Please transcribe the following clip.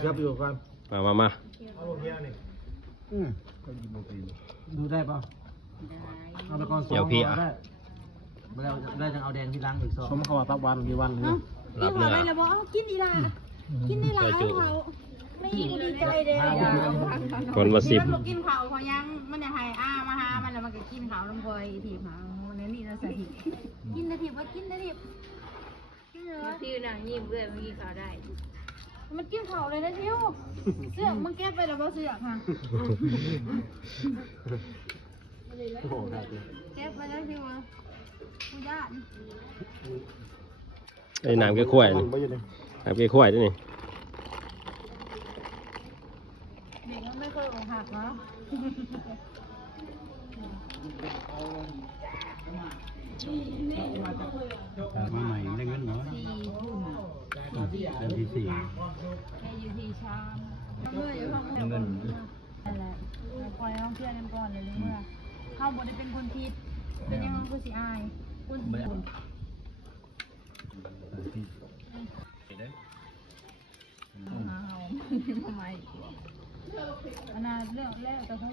เกือบอยู่กัน มาดูได้ป่ะเอาไปก่อน2ได้มาแล้วได้จังเอาแดงที่ล้างอีก2ชมเขาว่าปั๊บวันกี่วันเนี่ย กินหัวอะไรแล้วบอกกินดีล่ะกินได้หลายเขาไม่ดีใจเด้อ คนมา10 มันกินเขาเขายังมันจะให้มาหามันแล้วมันก็กินเขาลงคอยถีบเขาเนี่ยนี่เราใส่กินนาทีว่ากินนาทีกินเหรอที่นางยิ้มเรื่อยมันกินเขาได้มันกินเขาเลยนะทิวเสื้อมันแก้ไปแล้วบ่เสื้อค่ะแก้ไปแล้วทิวผู้ญาติ ไอ้น้ำแก้ข้วยนี่น้ำแก้ข้วยด้วยนี่ เด็กมันไม่เคยอกหักเนาะมาใหม่ได้เงินเนาะเดือนที่4ไอ้อยู่ที่ชามเมื่ออยู่ข้างเงินอะไรปล่อยน้องเพื่อนกันก่อนเลยเมื่อเข้าบได้เป็นคนผิดเป็นยังไงผู้สิอายคนผิดเอาทำไมอันนั้นเรื่องแรกแต่เขา